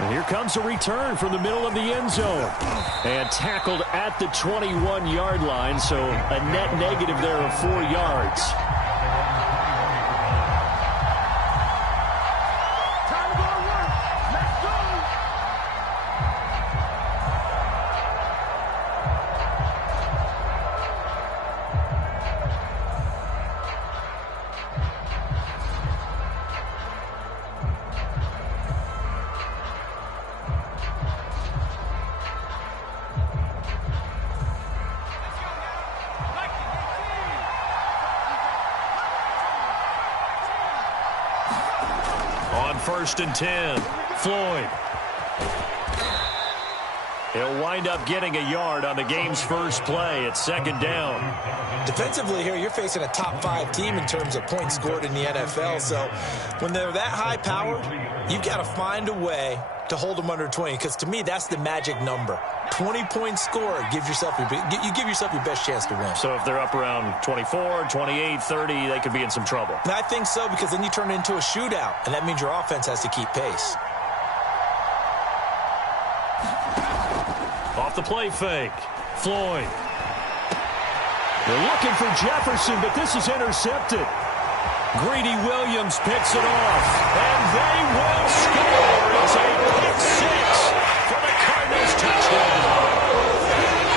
And here comes a return from the middle of the end zone. And tackled at the 21-yard line, so a net negative there of 4 yards. First and 10. Floyd. He'll wind up getting a yard on the game's first play. It's second down. Defensively here, you're facing a top 5 team in terms of points scored in the NFL. So when they're that high-powered, you've got to find a way to hold them under 20. Because to me, that's the magic number. 20 points scored, you give yourself your best chance to win. So if they're up around 24, 28, 30, they could be in some trouble. And I think so, because then you turn it into a shootout, and that means your offense has to keep pace. Off the play fake. Floyd. They're looking for Jefferson, but this is intercepted. Greedy Williams picks it off, and they will score. It's a pick six for the Cardinals touchdown.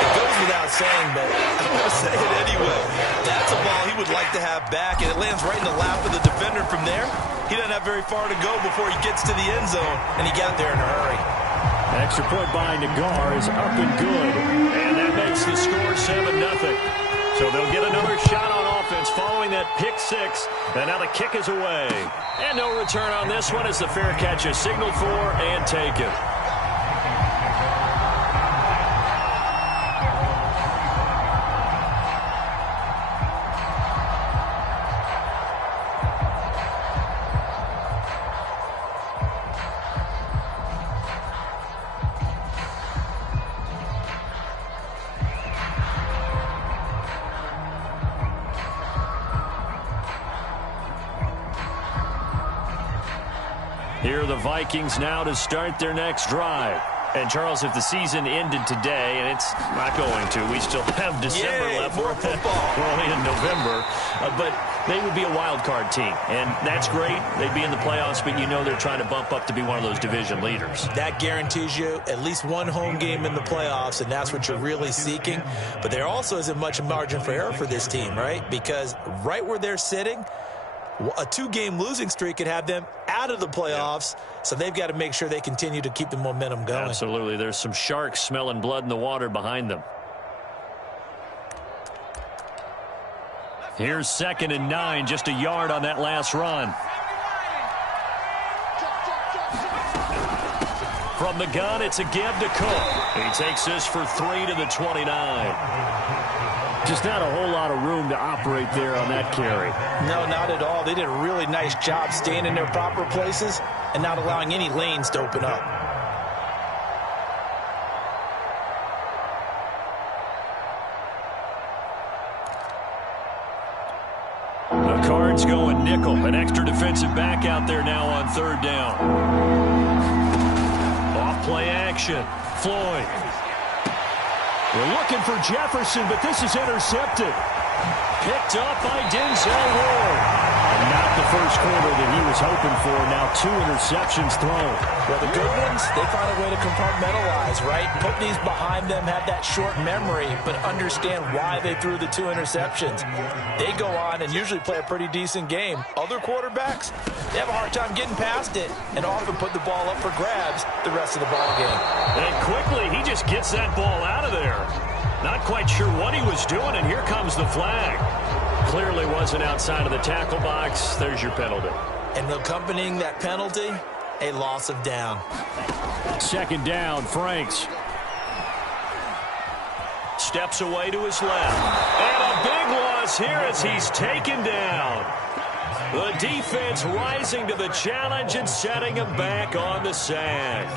It goes without saying, but I'm going to say it anyway. That's a ball he would like to have back, and it lands right in the lap of the defender from there. He doesn't have very far to go before he gets to the end zone, and he got there in a hurry. Extra point by Nagar is up and good, and that makes the score 7-0. So they'll get another shot on offense following that pick six, and now the kick is away. And no return on this one as the fair catch is signaled for and taken. Here are the Vikings now to start their next drive. And, Charles, if the season ended today, and it's not going to, we still have December left. More football. We're only in November. But they would be a wild card team, and that's great. They'd be in the playoffs, but you know they're trying to bump up to be one of those division leaders. That guarantees you at least one home game in the playoffs, and that's what you're really seeking. But there also isn't much margin for error for this team, right? Because right where they're sitting, a 2-game losing streak could have them out of the playoffs, so they've got to make sure they continue to keep the momentum going. Absolutely. There's some sharks smelling blood in the water behind them. Here's 2nd and 9, just a yard on that last run. From the gun, it's a give to Cook. He takes this for 3 to the 29. Just not a whole lot of room to operate there on that carry. No, not at all. They did a really nice job staying in their proper places and not allowing any lanes to open up. The Cards going nickel. An extra defensive back out there now on 3rd down. Off play action. Floyd. We're looking for Jefferson, but this is intercepted. Picked up by Denzel Ward. And not the first quarter that he was hoping for. Now 2 interceptions thrown. Well, the good ones, they find a way to compartmentalize, right? Put these behind them, have that short memory, but understand why they threw the 2 interceptions. They go on and usually play a pretty decent game. Other quarterbacks, they have a hard time getting past it and often put the ball up for grabs the rest of the ball game. And quickly, he just gets that ball out of there. Not quite sure what he was doing, and here comes the flag. Clearly wasn't outside of the tackle box. There's your penalty. And accompanying that penalty, a loss of down. 2nd down, Franks. Steps away to his left. And a big loss here as he's taken down. The defense rising to the challenge and setting him back on the sack.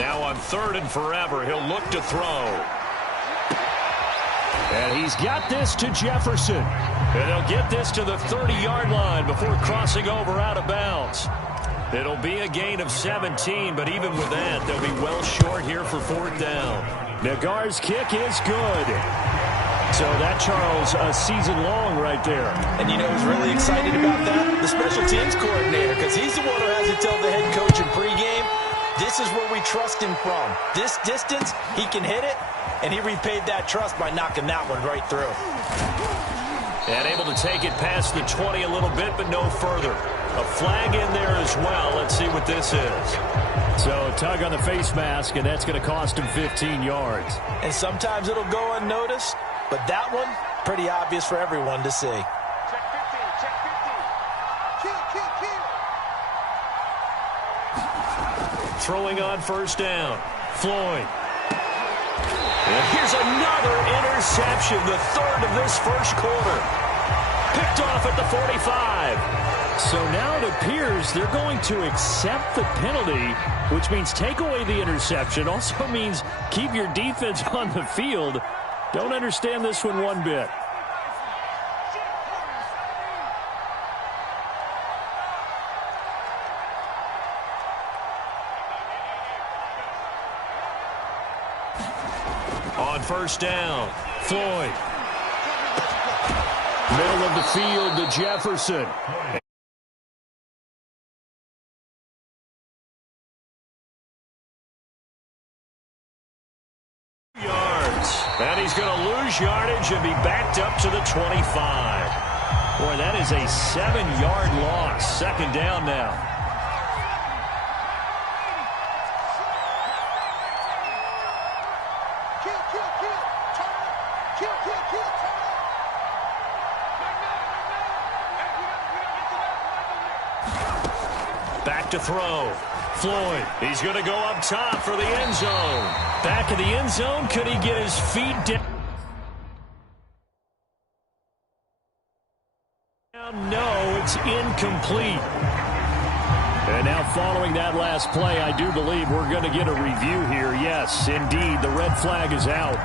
Now on 3rd and forever, he'll look to throw. And he's got this to Jefferson. And he'll get this to the 30-yard line before crossing over out of bounds. It'll be a gain of 17, but even with that, they'll be well short here for 4th down. Nagar's kick is good. So that, Charles, a season long right there. And you know who's really excited about that? The special teams coordinator, because he's the one who has to tell the head coach in pregame, this is where we trust him from. This distance, he can hit it, and he repaid that trust by knocking that one right through. And able to take it past the 20 a little bit, but no further. A flag in there as well. Let's see what this is. So a tug on the face mask, and that's going to cost him 15 yards. And sometimes it'll go unnoticed, but that one, pretty obvious for everyone to see. Check 15, check 15. Throwing on 1st down. Floyd. And here's another interception, the 3rd of this 1st quarter. Picked off at the 45. So now it appears they're going to accept the penalty, which means take away the interception. Also means keep your defense on the field. Don't understand this one bit. On 1st down, Floyd. Middle of the field to Jefferson. And he's going to lose yardage and be backed up to the 25. Boy, that is a 7-yard loss. 2nd down now. Back to throw. Floyd, he's going to go up top for the end zone. Back of the end zone, could he get his feet down? No, it's incomplete. And now following that last play, I do believe we're going to get a review here. Yes, indeed, the red flag is out.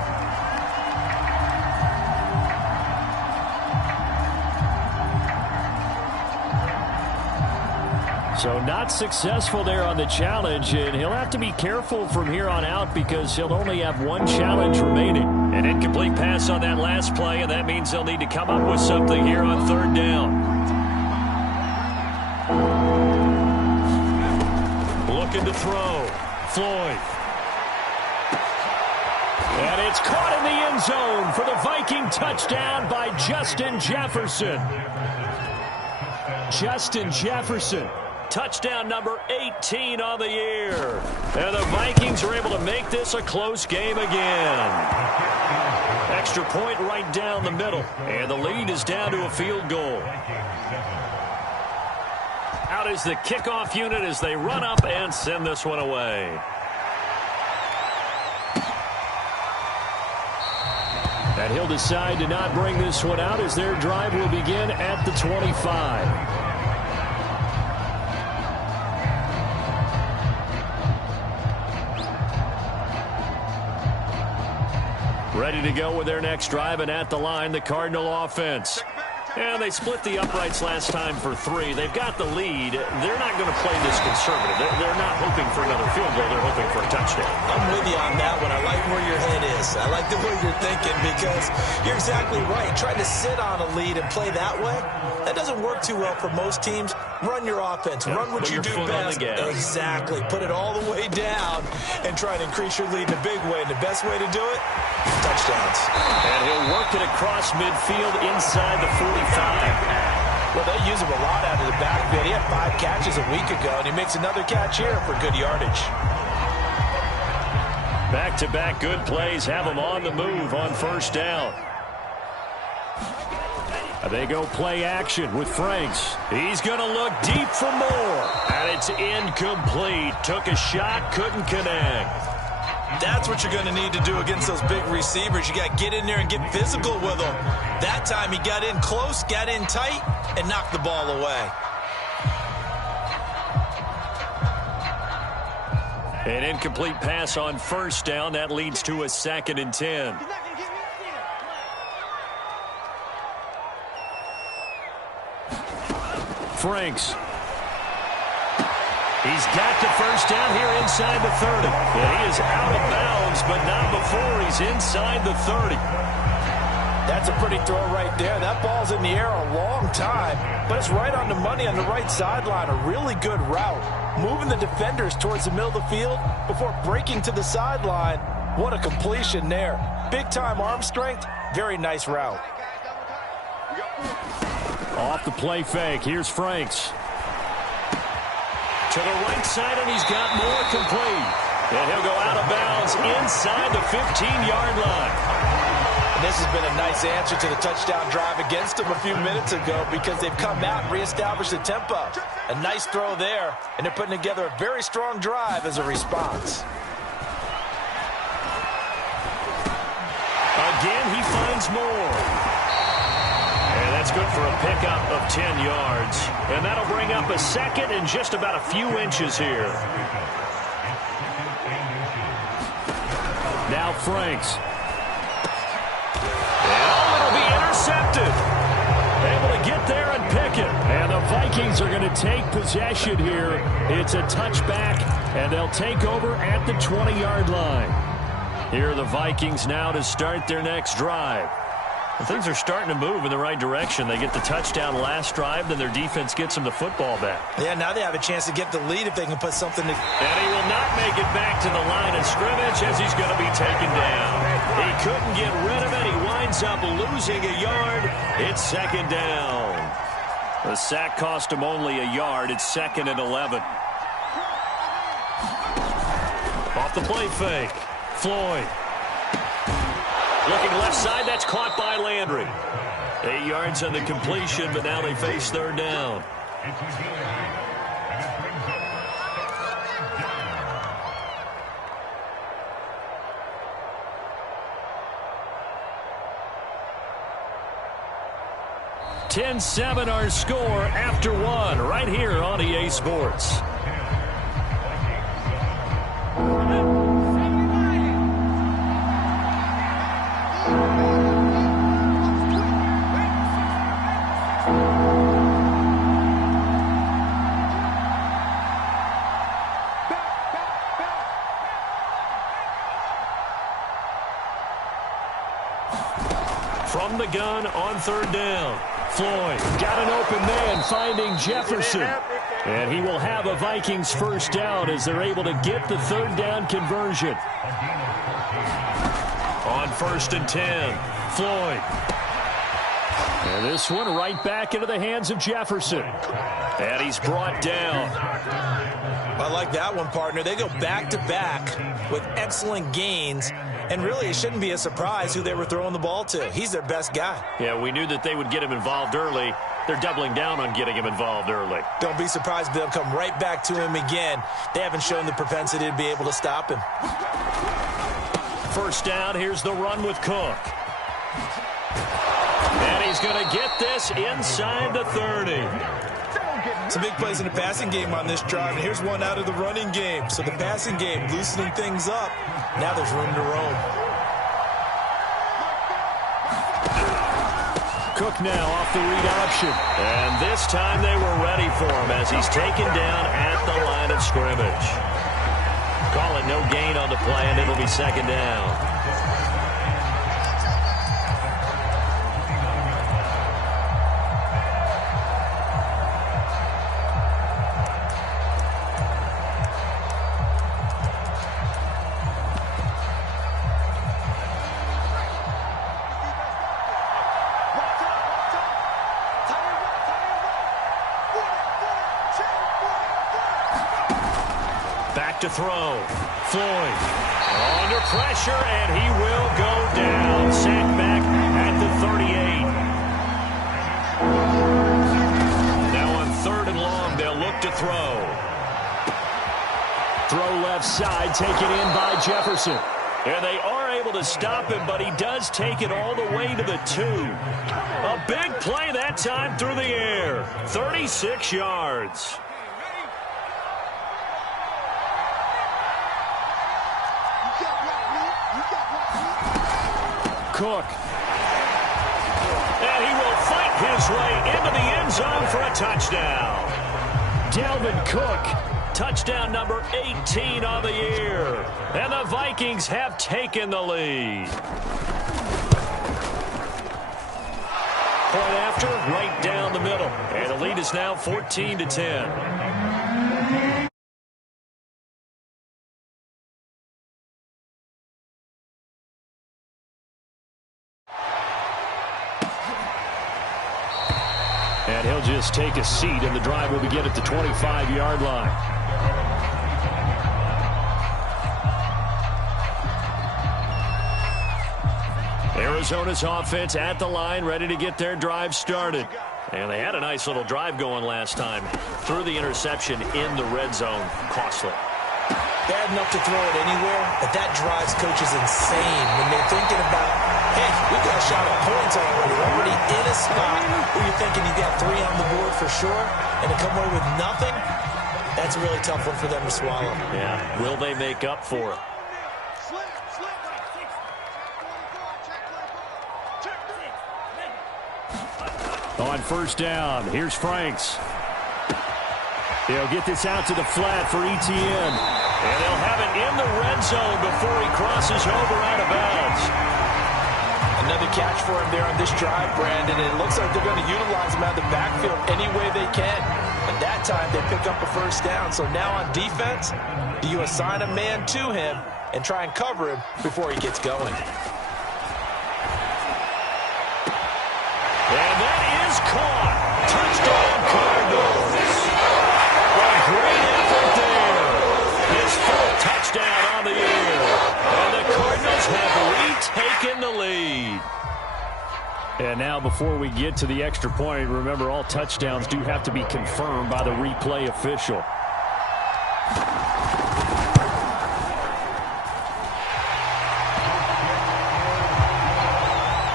So not successful there on the challenge, and he'll have to be careful from here on out because he'll only have one challenge remaining. An incomplete pass on that last play, and that means they'll need to come up with something here on 3rd down. Looking to throw. Floyd. And it's caught in the end zone for the Viking touchdown by Justin Jefferson. Justin Jefferson. Touchdown number 18 on the year. And the Vikings are able to make this a close game again. Extra point right down the middle. And the lead is down to a field goal. Out is the kickoff unit as they run up and send this one away. And he'll decide to not bring this one out as their drive will begin at the 25. Ready to go with their next drive, and at the line, the Cardinal offense. And they split the uprights last time for 3. They've got the lead. They're not going to play this conservative. They're not hoping for another field goal. They're hoping for a touchdown. I'm with you on that one. I like where your head is. I like the way you're thinking because you're exactly right. Trying to sit on a lead and play that way, that doesn't work too well for most teams. Run your offense. Run what you do best. Exactly. Put it all the way down and try to increase your lead in a big way. And the best way to do it, touchdowns. And he'll work it across midfield inside the 45. Well, they use him a lot out of the backfield. He had 5 catches a week ago, and he makes another catch here for good yardage. Back-to-back good plays have him on the move on 1st down. They go play action with Franks. He's going to look deep for more. And it's incomplete. Took a shot, couldn't connect. That's what you're going to need to do against those big receivers. You got to get in there and get physical with them. That time he got in close, got in tight, and knocked the ball away. An incomplete pass on first down. That leads to a 2nd and 10. Franks. He's got the first down here inside the 30. And he is out of bounds, but not before he's inside the 30. That's a pretty throw right there. That ball's in the air a long time, but it's right on the money on the right sideline. A really good route. Moving the defenders towards the middle of the field before breaking to the sideline. What a completion there. Big-time arm strength. Very nice route. Off the play fake. Here's Franks. To the right side, and he's got more complete. And he'll go out of bounds inside the 15-yard line. And this has been a nice answer to the touchdown drive against them a few minutes ago because they've come out and reestablished the tempo. A nice throw there, and they're putting together a very strong drive as a response. Again, he finds more. And that's good for a pickup of 10 yards. And that'll bring up a 2nd and just about a few inches here. Now Franks. And it'll be intercepted. Able to get there and pick it. And the Vikings are going to take possession here. It's a touchback, and they'll take over at the 20-yard line. Here are the Vikings now to start their next drive. Well, things are starting to move in the right direction. They get the touchdown last drive, then their defense gets them the football back. Yeah, now they have a chance to get the lead if they can put something to... And he will not make it back to the line of scrimmage as he's going to be taken down. He couldn't get rid of it. He winds up losing a yard. It's 2nd down. The sack cost him only a yard. It's 2nd and 11. Off the play fake. Floyd. Looking left side, that's caught by Landry. 8 yards on the completion, but now they face 3rd down. (10-7) our score after 1 right here on EA Sports. From the gun on 3rd down. Floyd got an open man finding Jefferson. And he will have a Vikings first down as they're able to get the 3rd down conversion. On 1st and 10, Floyd. And this one right back into the hands of Jefferson. And he's brought down. I like that one, partner. They go back-to-back with excellent gains. And really, it shouldn't be a surprise who they were throwing the ball to. He's their best guy. Yeah, we knew that they would get him involved early. They're doubling down on getting him involved early. Don't be surprised if they'll come right back to him again. They haven't shown the propensity to be able to stop him. First down, here's the run with Cook. And he's going to get this inside the 30. Some big plays in the passing game on this drive, and here's one out of the running game. So the passing game loosening things up. Now there's room to roam. Cook now off the read option. And this time they were ready for him as he's taken down at the line of scrimmage. Call it no gain on the play, and it'll be 2nd down. To throw. Floyd under pressure, and he will go down. Sacked back at the 38. Now on 3rd and long, they'll look to throw. Throw left side, taken in by Jefferson. And they are able to stop him, but he does take it all the way to the 2. A big play that time through the air. 36 yards. Cook. And he will fight his way into the end zone for a touchdown. Dalvin Cook, touchdown number 18 on the year. And the Vikings have taken the lead. Point after, right down the middle. And the lead is now 14-10. And he'll just take a seat, and the drive will begin at the 25-yard line. Arizona's offense at the line, ready to get their drive started. And they had a nice little drive going last time. Threw the interception in the red zone. Costly. Bad enough to throw it anywhere, but that drives coaches insane when they're thinking about, hey, we got a shot at points already. We're already in a spot where you're thinking you got 3 on the board for sure, and to come away with nothing, that's a really tough one for them to swallow. Yeah, will they make up for it? On first down, here's Franks. He'll get this out to the flat for Etienne. And they'll have it in the red zone before he crosses over out of bounds. Another catch for him there on this drive, Brandon. And it looks like they're going to utilize him out of the backfield any way they can. At that time, they pick up a first down. So now on defense, do you assign a man to him and try and cover him before he gets going? And that is caught. Touchdown, Cardinals. Great effort there. His 4th touchdown on the year. And the Cardinals have retaken the lead. And now before we get to the extra point, remember all touchdowns do have to be confirmed by the replay official.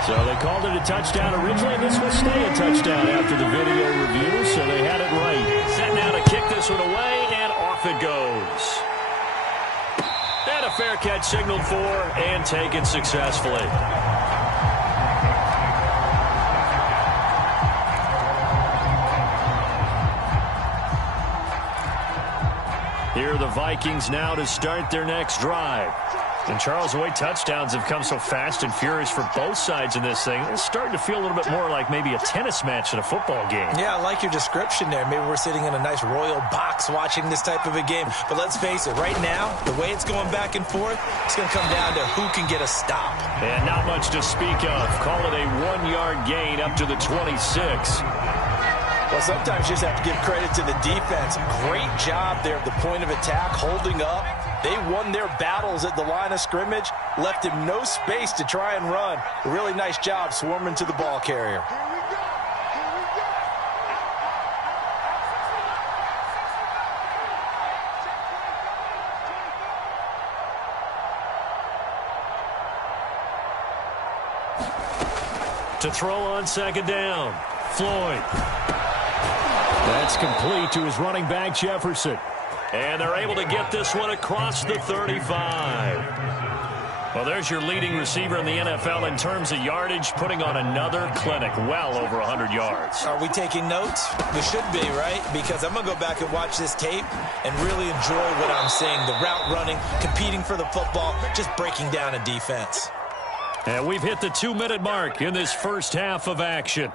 So they called it a touchdown originally, and this will stay a touchdown after the video review, so they had it right. Set now to kick this one away, and off it goes. And a fair catch signaled for and taken successfully. Here are the Vikings now to start their next drive. And Charles, the way touchdowns have come so fast and furious for both sides in this thing, it's starting to feel a little bit more like maybe a tennis match in a football game. Yeah, I like your description there. Maybe we're sitting in a nice royal box watching this type of a game. But let's face it, right now, the way it's going back and forth, it's going to come down to who can get a stop. And not much to speak of. Call it a 1-yard gain up to the 26. Well, sometimes you just have to give credit to the defense. Great job there at the point of attack, holding up. They won their battles at the line of scrimmage, left him no space to try and run. A really nice job swarming to the ball carrier. To throw on second down, Floyd. That's complete to his running back, Jefferson. And they're able to get this one across the 35. Well, there's your leading receiver in the NFL in terms of yardage, putting on another clinic, well over 100 yards. Are we taking notes? We should be, right? Because I'm going to go back and watch this tape and really enjoy what I'm seeing. The route running, competing for the football, just breaking down a defense. And we've hit the 2-minute mark in this first half of action.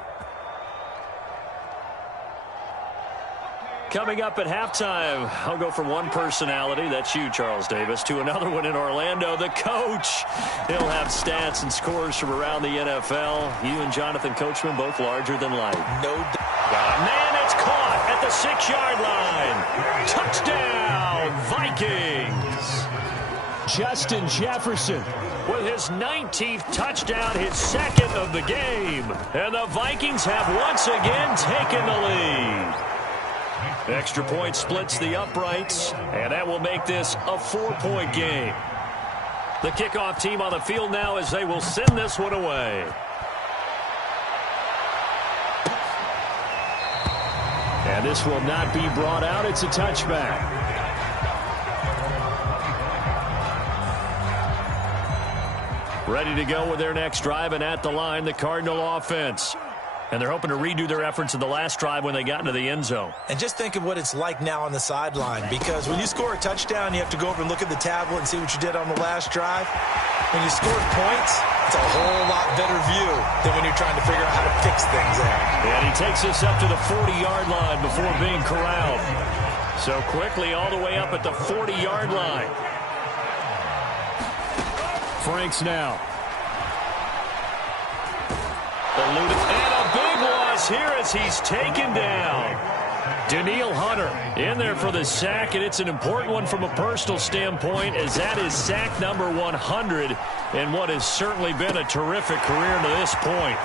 Coming up at halftime, I'll go from one personality, that's you, Charles Davis, to another one in Orlando, the coach. He'll have stats and scores from around the NFL. You and Jonathan Coachman, both larger than life. No doubt. Man, it's caught at the 6-yard line. Touchdown, Vikings. Justin Jefferson with his 19th touchdown, his 2nd of the game. And the Vikings have once again taken the lead. Extra point splits the uprights, and that will make this a 4-point game. The kickoff team on the field now as they will send this one away. And this will not be brought out. It's a touchback. Ready to go with their next drive, and at the line, the Cardinal offense. And they're hoping to redo their efforts in the last drive when they got into the end zone. And just think of what it's like now on the sideline, because when you score a touchdown, you have to go over and look at the tablet and see what you did on the last drive. When you score points, it's a whole lot better view than when you're trying to figure out how to fix things there. And he takes us up to the 40-yard line before being corralled. So quickly all the way up at the 40-yard line. Franks now. Eluded, and a big loss here as he's taken down. Daniil Hunter in there for the sack, and it's an important one from a personal standpoint, as that is sack number 100 in what has certainly been a terrific career to this point.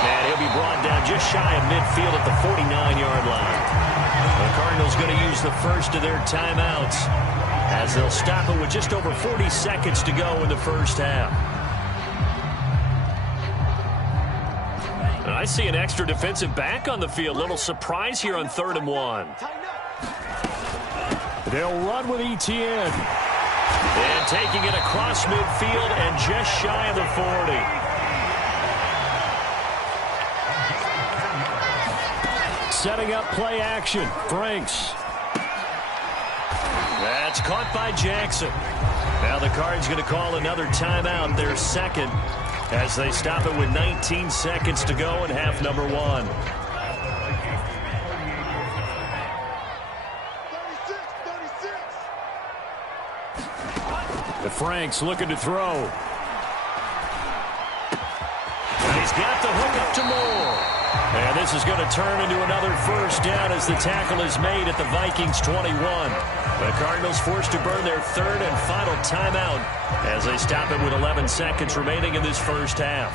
And he'll be brought down just shy of midfield at the 49-yard line. The Cardinals going to use the first of their timeouts as they'll stop it with just over 40 seconds to go in the first half. I see an extra defensive back on the field. Little surprise here on 3rd and 1. They'll run with Etienne. And taking it across midfield and just shy of the 40. Setting up play action. Franks. That's caught by Jackson. Now the Cards going to call another timeout, their second, as they stop it with 19 seconds to go in half number 1. 36. The Franks looking to throw. And he's got the hook up to Moore. And this is going to turn into another first down as the tackle is made at the Vikings 21. The Cardinals forced to burn their 3rd and final timeout as they stop it with 11 seconds remaining in this first half.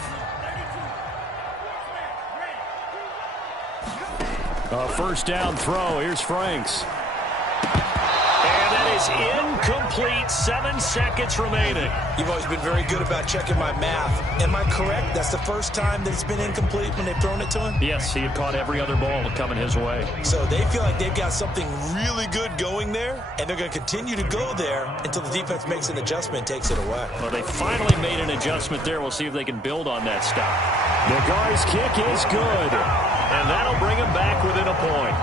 A first down throw. Here's Franks. And that is incomplete. 7 seconds remaining. You've always been very good about checking my math. Am I correct? That's the first time that it's been incomplete when they've thrown it to him? Yes, he had caught every other ball coming his way. So they feel like they've got something really good going there, and they're going to continue to go there until the defense makes an adjustment and takes it away. Well, they finally made an adjustment there. We'll see if they can build on that stop. The Gars kick is good, and that'll bring him back within a point.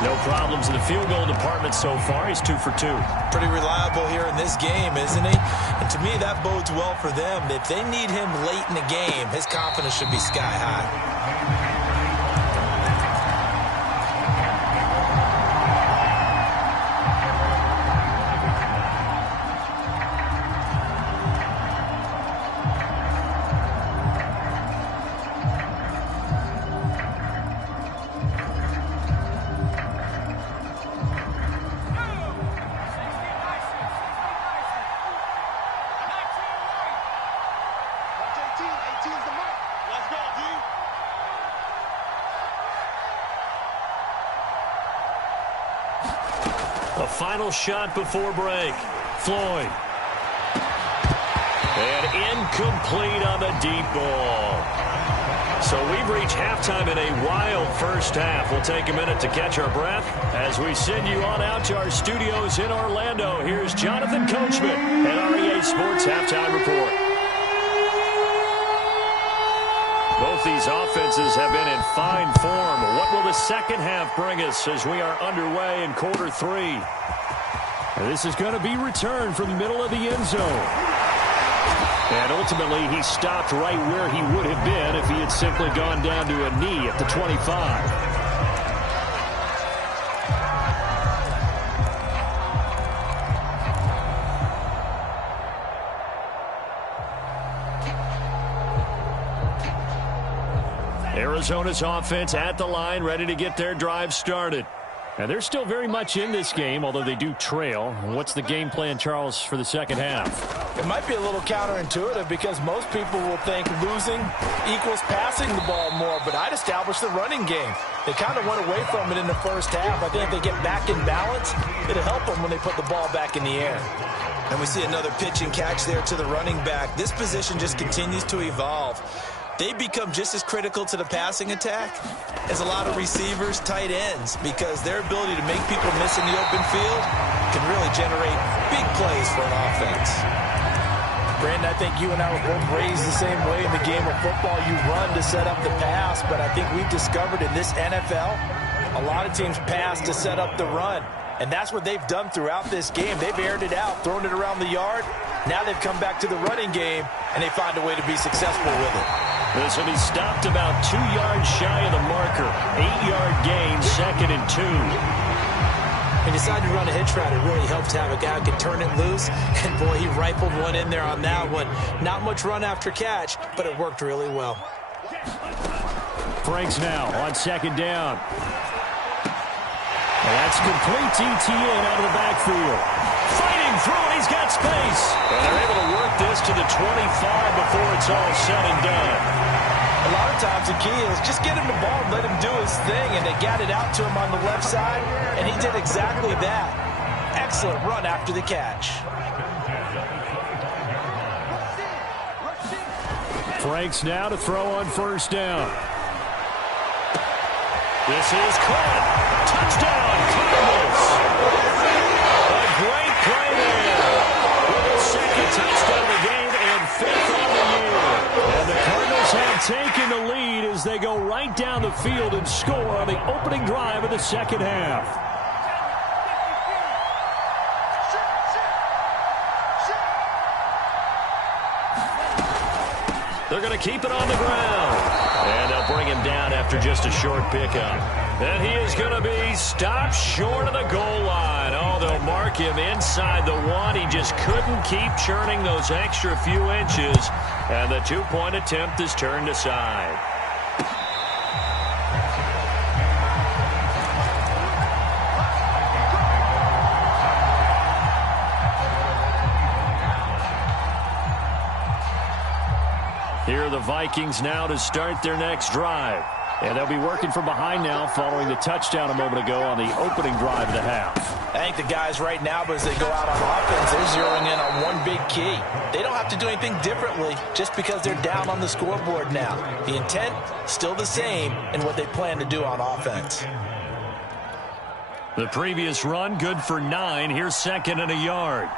No problems in the field goal department so far. He's 2 for 2. Pretty reliable here in this game, isn't he? And to me, that bodes well for them. If they need him late in the game, his confidence should be sky high. A final shot before break. Floyd. And incomplete on the deep ball. So we've reached halftime in a wild first half. We'll take a minute to catch our breath as we send you on out to our studios in Orlando. Here's Jonathan Coachman at REA Sports Halftime Report. Both these offenses have been in fine form. What will the second half bring us as we are underway in quarter 3? This is going to be returned from the middle of the end zone. And ultimately, he stopped right where he would have been if he had simply gone down to a knee at the 25. Arizona's offense at the line, ready to get their drive started. And they're still very much in this game, although they do trail. What's the game plan, Charles, for the second half? It might be a little counterintuitive because most people will think losing equals passing the ball more, but I'd establish the running game. They kind of went away from it in the first half. I think if they get back in balance, it'll help them when they put the ball back in the air. And we see another pitch and catch there to the running back. This position just continues to evolve. They become just as critical to the passing attack as a lot of receivers, tight ends, because their ability to make people miss in the open field can really generate big plays for an offense. Brandon, I think you and I were both raised the same way in the game of football. You run to set up the pass, but I think we've discovered in this NFL, a lot of teams pass to set up the run. And that's what they've done throughout this game. They've aired it out, thrown it around the yard. Now they've come back to the running game, and they find a way to be successful with it. This will be stopped about 2 yards shy of the marker. 8-yard gain, 2nd and 2. He decided to run a hitch route. It really helps to have a guy who can turn it loose. And, boy, he rifled one in there on that one. Not much run after catch, but it worked really well. Franks now on 2nd down. And that's complete to ETN out of the backfield. Fighting through, and he's got space. And they're able to work this to the 25 before it's all said and done. A lot of times the key is just get him the ball and let him do his thing, and they got it out to him on the left side, and he did exactly that. Excellent run after the catch. Franks now to throw on 1st down. This is caught. Touchdown, Cardinals. A great play there. With his 2nd touchdown of the game and 5th on the year. And the Cardinals have taken the lead as they go right down the field and score on the opening drive of the 2nd half. They're going to keep it on the ground. And they'll bring him down after just a short pickup. And he is going to be stopped short of the goal line. Oh, they'll mark him inside the 1. He just couldn't keep churning those extra few inches. And the 2-point attempt is turned aside. Here are the Vikings now to start their next drive. And they'll be working from behind now following the touchdown a moment ago on the opening drive of the half. I think the guys right now, as they go out on offense, they're zeroing in on one big key. They don't have to do anything differently just because they're down on the scoreboard now. The intent, still the same in what they plan to do on offense. The previous run, good for 9. Here's 2nd and a yard.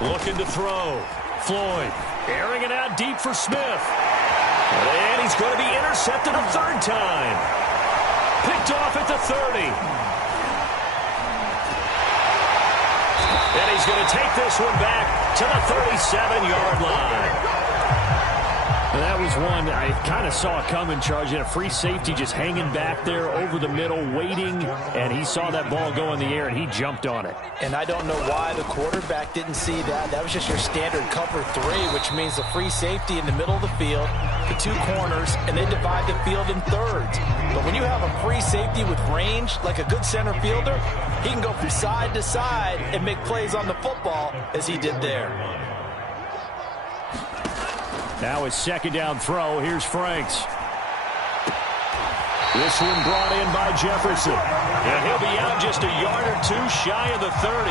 Looking to throw. Floyd airing it out deep for Smith. And he's going to be intercepted a 3rd time. Picked off at the 30. And he's going to take this one back to the 37-yard line. And that was one I kind of saw coming, Charles. You had a free safety just hanging back there over the middle, waiting, and he saw that ball go in the air, and he jumped on it. And I don't know why the quarterback didn't see that. That was just your standard cover 3, which means the free safety in the middle of the field, the 2 corners, and they divide the field in thirds. But when you have a free safety with range, like a good center fielder, he can go from side to side and make plays on the football as he did there. Now his 2nd down throw. Here's Franks. This one brought in by Jefferson. And he'll be out just a yard or 2 shy of the 30.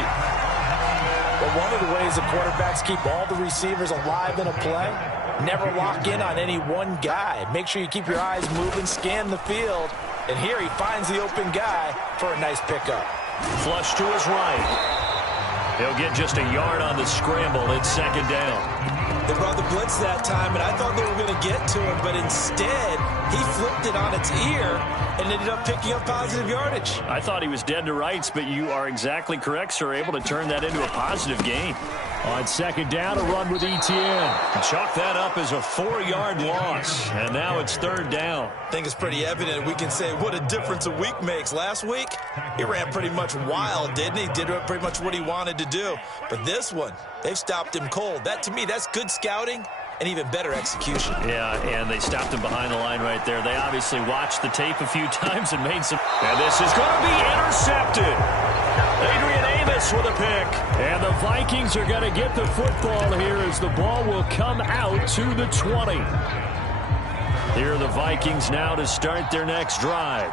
Well, one of the ways the quarterbacks keep all the receivers alive in a play, never lock in on any one guy. Make sure you keep your eyes moving, scan the field. And here he finds the open guy for a nice pickup. Flush to his right. He'll get just a yard on the scramble. It's 2nd down. They brought the blitz that time, and I thought they were going to get to him, but instead, he flipped it on its ear and ended up picking up positive yardage. I thought he was dead to rights, but you are exactly correct, sir. Able to turn that into a positive gain. On 2nd down, a run with ETN. Chalk that up as a 4-yard loss, and now it's 3rd down. I think it's pretty evident. We can say what a difference a week makes. Last week, he ran pretty much wild, didn't he? Did pretty much what he wanted to do. But this one, they've stopped him cold. That, to me, that's good scouting and even better execution. Yeah, and they stopped him behind the line right there. They obviously watched the tape a few times and made some. And this is going to be intercepted. Adrian Amos with a pick. And the Vikings are going to get the football here as the ball will come out to the 20. Here are the Vikings now to start their next drive.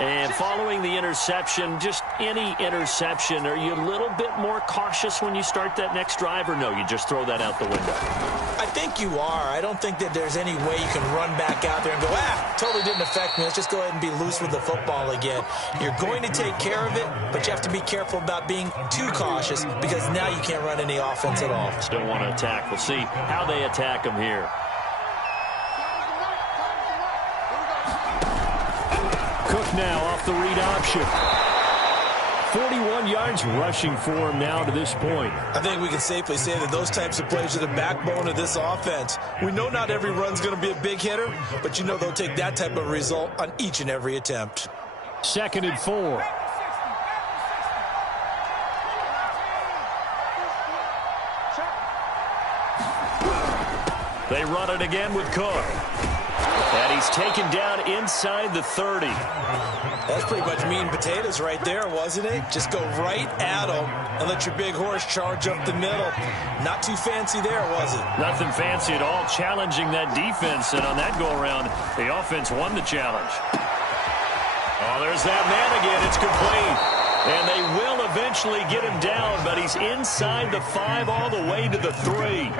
And following the interception, just any interception, are you a little bit more cautious when you start that next drive, or no, you just throw that out the window? I think you are. I don't think that there's any way you can run back out there and go, totally didn't affect me. Let's just go ahead and be loose with the football again. You're going to take care of it, but you have to be careful about being too cautious because now you can't run any offense at all. Still want to attack. We'll see how they attack him here. Cook now off the read option. 41 yards rushing for him now to this point. I think we can safely say that those types of plays are the backbone of this offense. We know not every run's going to be a big hitter, but you know they'll take that type of result on each and every attempt. 2nd and 4. They run it again with Cook. And he's taken down inside the 30. That's pretty much meat and potatoes right there, wasn't it? Just go right at him and let your big horse charge up the middle. Not too fancy there, was it? Nothing fancy at all, challenging that defense. And on that go-around, the offense won the challenge. Oh, there's that man again. It's complete. And they will eventually get him down, but he's inside the 5 all the way to the 3.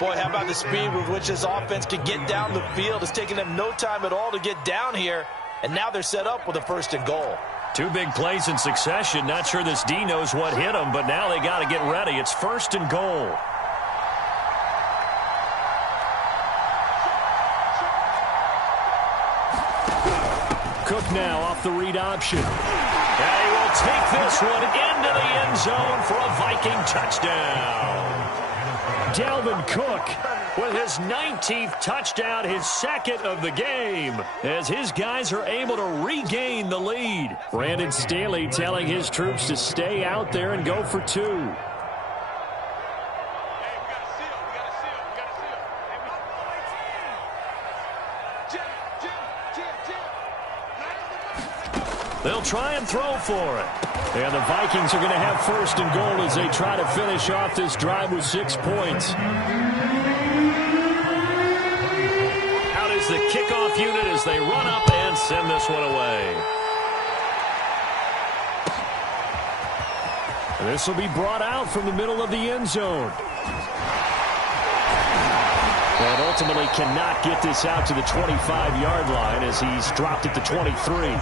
Boy, how about the speed with which this offense can get down the field? It's taken them no time at all to get down here, and now they're set up with a 1st and goal. 2 big plays in succession. Not sure this D knows what hit him, but now they got to get ready. It's 1st and goal. Cook now off the read option. And he will take this one into the end zone for a Viking touchdown. Dalvin Cook with his 19th touchdown, his 2nd of the game, as his guys are able to regain the lead. Brandon Staley telling his troops to stay out there and go for 2. They'll try and throw for it. And the Vikings are going to have 1st and goal as they try to finish off this drive with 6 points. Out is the kickoff unit as they run up and send this one away. And this will be brought out from the middle of the end zone. And ultimately cannot get this out to the 25-yard line as he's dropped at the 23.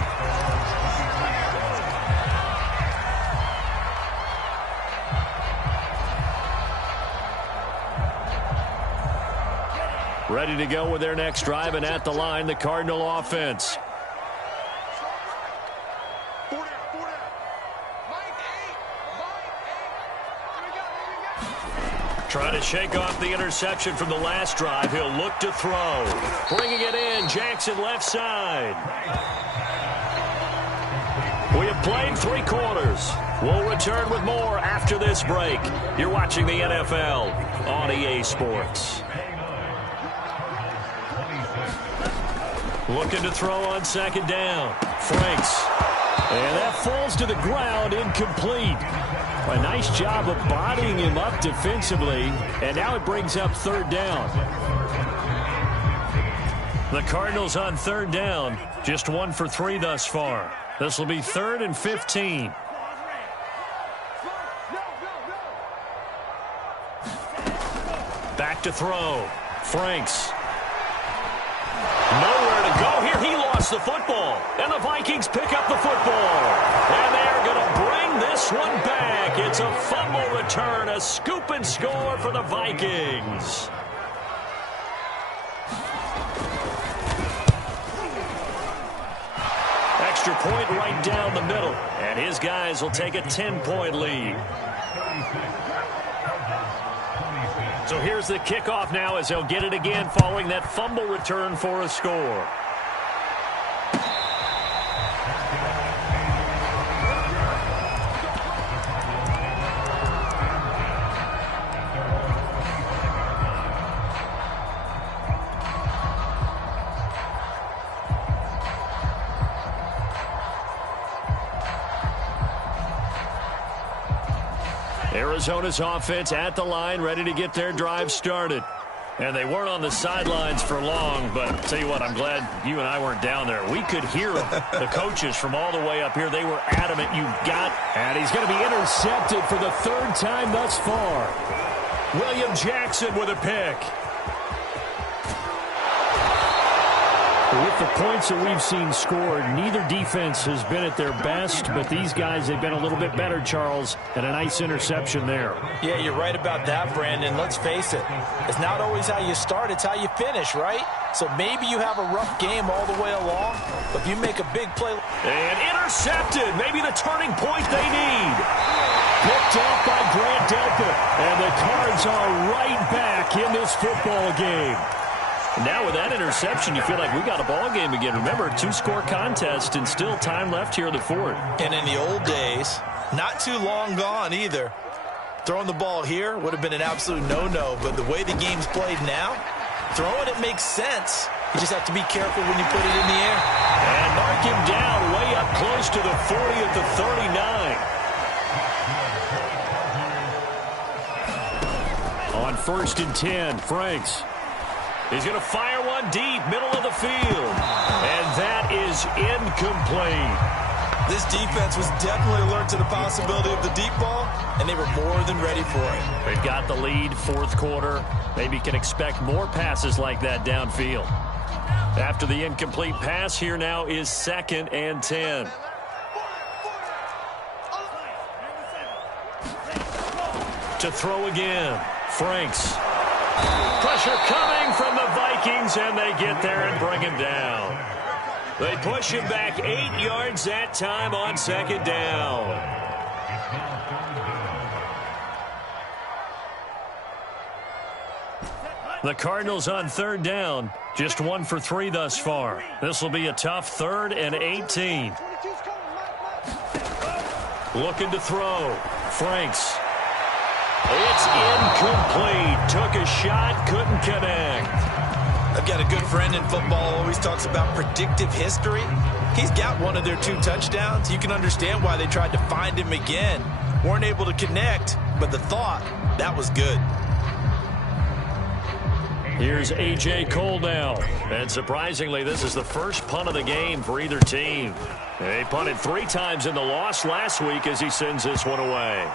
Ready to go with their next drive, and at the line, the Cardinal offense. Trying to shake off the interception from the last drive. He'll look to throw. Bringing it in, Jackson left side. We have played 3 quarters. We'll return with more after this break. You're watching the NFL on EA Sports. Looking to throw on 2nd down. Franks. And that falls to the ground, incomplete. A nice job of bodying him up defensively, and now it brings up 3rd down. The Cardinals on 3rd down, just 1 for 3 thus far. This will be 3rd and 15. Back to throw. Franks. Nowhere to go here. He lost the football. And the Vikings pick up the football. And they're going to bring this one back. It's a fumble return, a scoop and score for the Vikings. Extra point right down the middle. And his guys will take a 10-point lead. So here's the kickoff now as they'll get it again following that fumble return for a score. Arizona's offense at the line, ready to get their drive started. And they weren't on the sidelines for long, but I'll tell you what, I'm glad you and I weren't down there. We could hear them, the coaches from all the way up here. They were adamant. You got, and he's going to be intercepted for the 3rd time thus far. William Jackson with a pick. With the points that we've seen scored, neither defense has been at their best, but these guys have been a little bit better, Charles, and a nice interception there. Yeah, you're right about that, Brandon. Let's face it. It's not always how you start, it's how you finish, right? So maybe you have a rough game all the way along, but if you make a big play. And intercepted. Maybe the turning point they need. Picked off by Grant Delpit. And the Cards are right back in this football game. Now with that interception, you feel like we got a ball game again. Remember, a two-score contest and still time left here in the fourth. And in the old days, not too long gone either, throwing the ball here would have been an absolute no-no. But the way the game's played now, throwing it makes sense. You just have to be careful when you put it in the air. And mark him down way up close to the 40 at the 39. On 1st and 10, Franks. He's going to fire one deep, middle of the field. And that is incomplete. This defense was definitely alert to the possibility of the deep ball, and they were more than ready for it. They've got the lead, fourth quarter. Maybe can expect more passes like that downfield. After the incomplete pass, here now is 2nd and 10. To throw again, Franks. Pressure coming from the Vikings, and they get there and bring him down. They push him back 8 yards that time on 2nd down. The Cardinals on 3rd down, just 1 for 3 thus far. This will be a tough 3rd and 18. Looking to throw, Franks. It's incomplete. Took a shot, couldn't connect. I've got a good friend in football who always talks about predictive history. He's got one of their 2 touchdowns. You can understand why they tried to find him again. Weren't able to connect, but the thought, that was good. Here's A.J. Cole now. And surprisingly, this is the first punt of the game for either team. They punted 3 times in the loss last week as he sends this one away.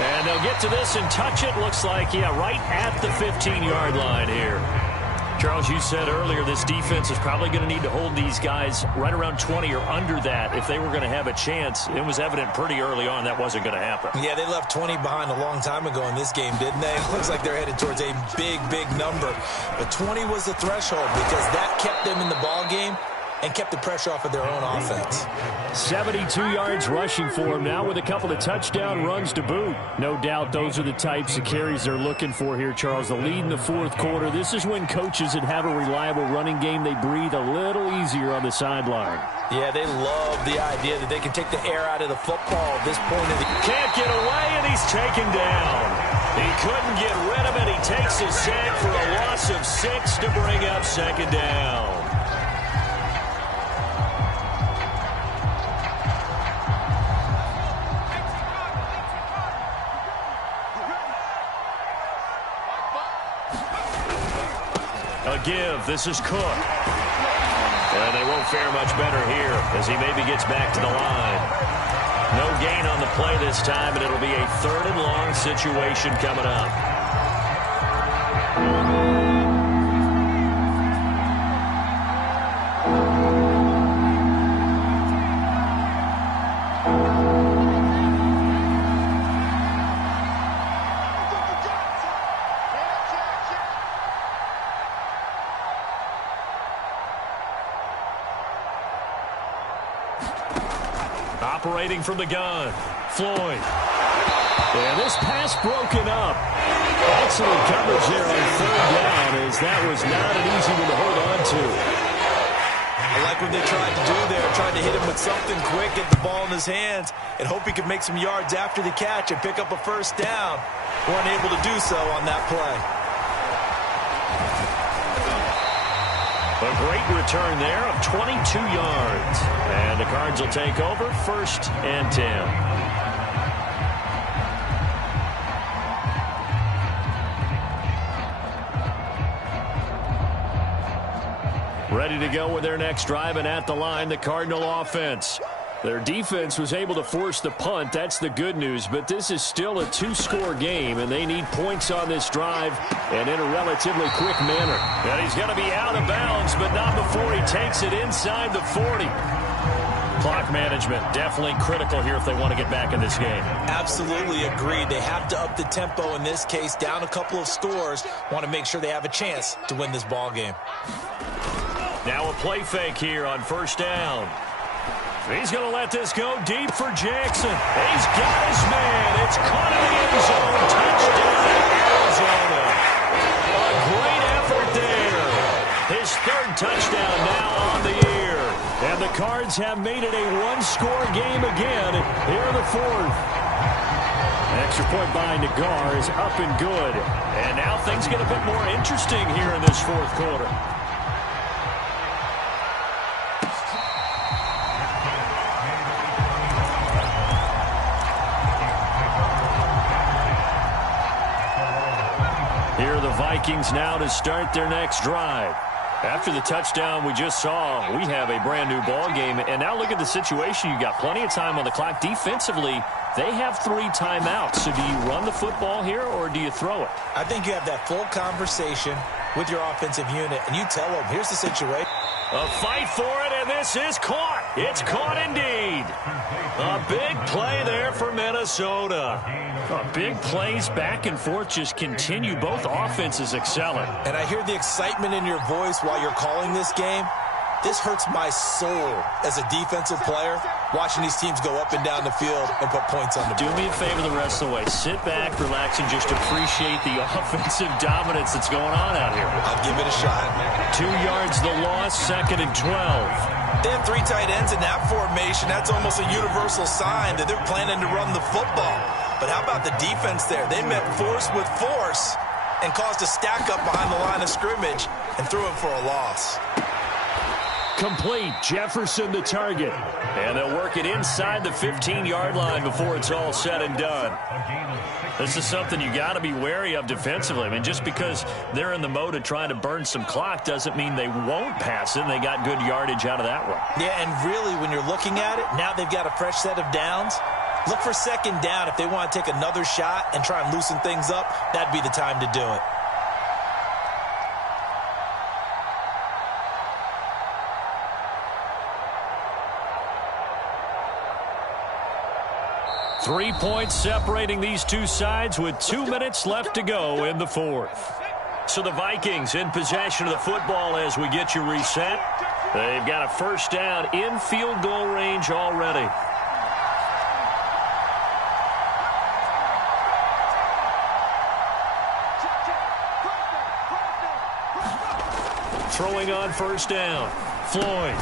And they'll get to this and touch it. Looks like, yeah, right at the 15-yard line here. Charles, you said earlier this defense is probably going to need to hold these guys right around 20 or under that if they were going to have a chance. It was evident pretty early on that wasn't going to happen. Yeah, they left 20 behind a long time ago in this game, didn't they? It looks like they're headed towards a big, big number. But 20 was the threshold because that kept them in the ball game and kept the pressure off of their own offense. 72 yards rushing for him now with a couple of touchdown runs to boot. No doubt those are the types of carries they're looking for here, Charles. The lead in the fourth quarter. This is when coaches that have a reliable running game, they breathe a little easier on the sideline. Yeah, they love the idea that they can take the air out of the football at this point of the game. Can't get away, and he's taken down. He couldn't get rid of it. He takes a sack for a loss of 6 to bring up 2nd down. A give. This is Cook. And they won't fare much better here as he maybe gets back to the line. No gain on the play this time, and it'll be a 3rd and long situation coming up. Operating from the gun, Floyd. And this pass broken up. Excellent coverage there on 3rd down as that was not an easy one to hold on to. I like what they tried to do there, tried to hit him with something quick, get the ball in his hands, and hope he could make some yards after the catch and pick up a 1st down. Weren't able to do so on that play. A great return there of 22 yards. And the Cards will take over 1st and 10. Ready to go with their next drive, and at the line, the Cardinal offense. Their defense was able to force the punt. That's the good news. But this is still a two-score game, and they need points on this drive and in a relatively quick manner. And he's going to be out of bounds, but not before he takes it inside the 40. Clock management definitely critical here if they want to get back in this game. Absolutely agreed. They have to up the tempo in this case, down a couple of scores. Want to make sure they have a chance to win this ball game. Now a play fake here on first down. He's going to let this go deep for Jackson. He's got his man. It's caught in the end zone. Touchdown, Arizona. A great effort there. His third touchdown now on the year. And the Cards have made it a one-score game again here in the fourth. Extra point by Nagar is up and good. And now things get a bit more interesting here in this fourth quarter. Here are the Vikings now to start their next drive. After the touchdown we just saw, we have a brand new ball game. And now look at the situation. You got plenty of time on the clock. Defensively, they have 3 timeouts. So do you run the football here or do you throw it? I think you have that full conversation with your offensive unit, and you tell them, here's the situation. A fight for it, and this is caught. It's caught indeed. A big play there for Minnesota. Big plays back and forth just continue. Both offenses excelling. And I hear the excitement in your voice while you're calling this game. This hurts my soul as a defensive player, watching these teams go up and down the field and put points on the board. Do me a favor the rest of the way. Sit back, relax, and just appreciate the offensive dominance that's going on out here. I'll give it a shot. 2 yards the loss, 2nd and 12. They have 3 tight ends in that formation. That's almost a universal sign that they're planning to run the football. But how about the defense there? They met force with force and caused a stack up behind the line of scrimmage and threw it for a loss. Complete. Jefferson the target. And they'll work it inside the 15-yard line before it's all said and done. This is something you got to be wary of defensively. I mean, just because they're in the mode of trying to burn some clock doesn't mean they won't pass it. And they got good yardage out of that one. Yeah, and really, when you're looking at it, now they've got a fresh set of downs. Look for 2nd down. If they want to take another shot and try and loosen things up, that'd be the time to do it. Three points separating these two sides with 2 minutes left to go in the fourth. So the Vikings in possession of the football as we get you reset. They've got a first down in field goal range already. Throwing on first down. Floyd.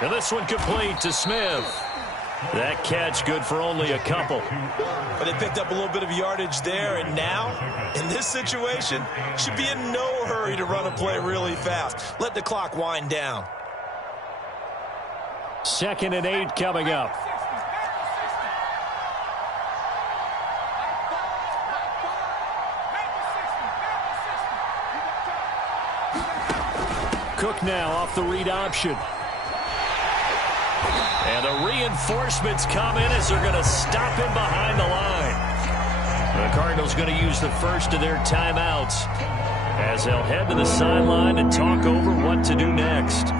And this one complete to Smith. That catch good for only a couple. But they picked up a little bit of yardage there, and now, in this situation, should be in no hurry to run a play really fast. Let the clock wind down. 2nd and 8 coming up. Cook now off the read option. And the reinforcements come in as they're going to stop him behind the line. The Cardinals going to use the first of their timeouts as they'll head to the sideline and talk over what to do next.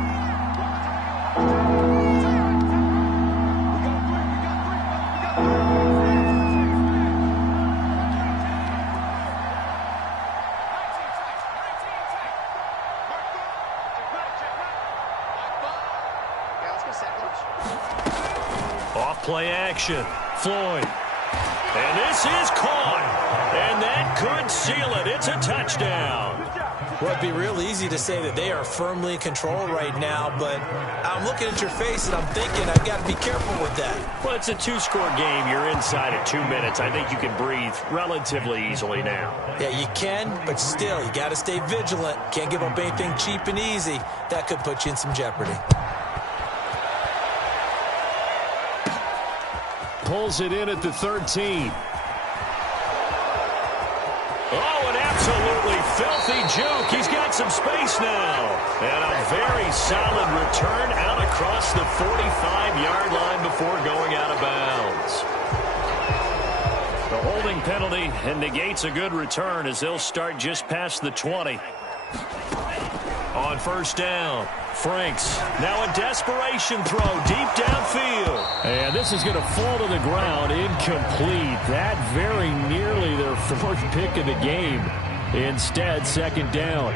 Play action. Floyd. And this is caught. And that could seal it. It's a touchdown. Well, it'd be real easy to say that they are firmly in control right now, but I'm looking at your face and I'm thinking I've got to be careful with that. Well, it's a 2-score game. You're inside at 2 minutes. I think you can breathe relatively easily now. Yeah, you can, but still, you got to stay vigilant. Can't give up anything cheap and easy. That could put you in some jeopardy. Pulls it in at the 13. Oh, an absolutely filthy juke. He's got some space now. And a very solid return out across the 45-yard line before going out of bounds. The holding penalty negates a good return as they'll start just past the 20. On first down, Franks. Now a desperation throw deep downfield. And this is going to fall to the ground, incomplete. That very nearly their fourth pick of the game. Instead, second down.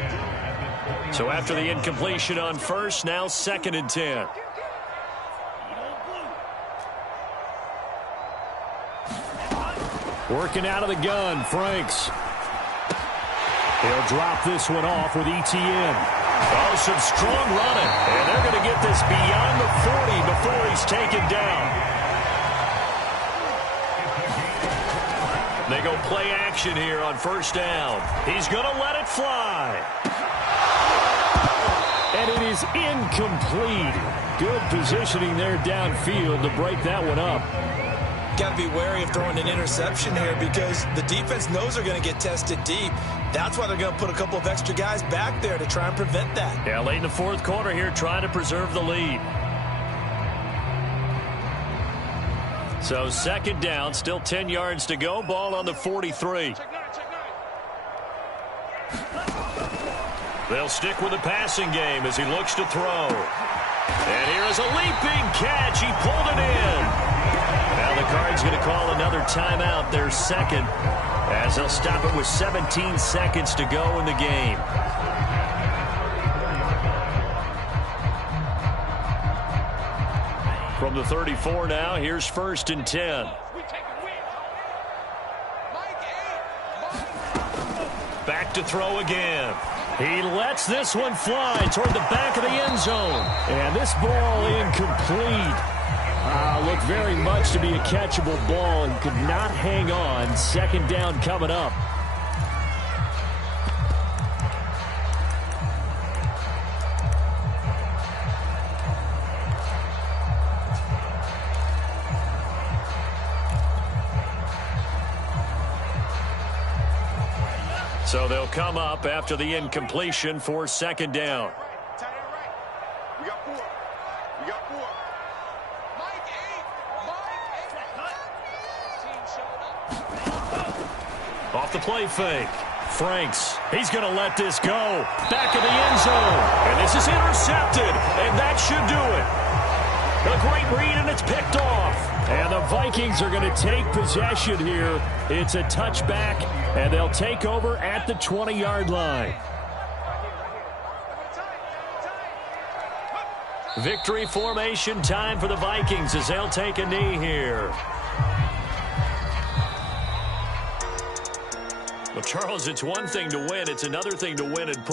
So after the incompletion on first, now 2nd and 10. Working out of the gun, Franks. He'll drop this one off with ETN. Oh, some strong running. And they're going to get this beyond the 40 before he's taken down. They go play action here on first down. He's going to let it fly. And it is incomplete. Good positioning there downfield to break that one up. Got to be wary of throwing an interception here because the defense knows they're going to get tested deep. That's why they're going to put a couple of extra guys back there to try and prevent that. Yeah, late in the fourth quarter here, trying to preserve the lead. So 2nd down, still 10 yards to go. Ball on the 43. They'll stick with the passing game as he looks to throw. And here is a leaping catch. He pulled it in. Now the Cards going to call another timeout, their second, as they'll stop it with 17 seconds to go in the game. From the 34 now, here's 1st and 10. Back to throw again. He lets this one fly toward the back of the end zone. And this ball incomplete. Looked very much to be a catchable ball and could not hang on. 2nd down coming up. So they'll come up after the incompletion for 2nd down. We got 4. We got 4. Off the play fake. Franks. He's going to let this go. Back of the end zone. And this is intercepted. And that should do it. A great read, and it's picked off. And the Vikings are going to take possession here. It's a touchback, and they'll take over at the 20-yard line. Victory formation time for the Vikings as they'll take a knee here. Well, Charles, it's one thing to win. It's another thing to win and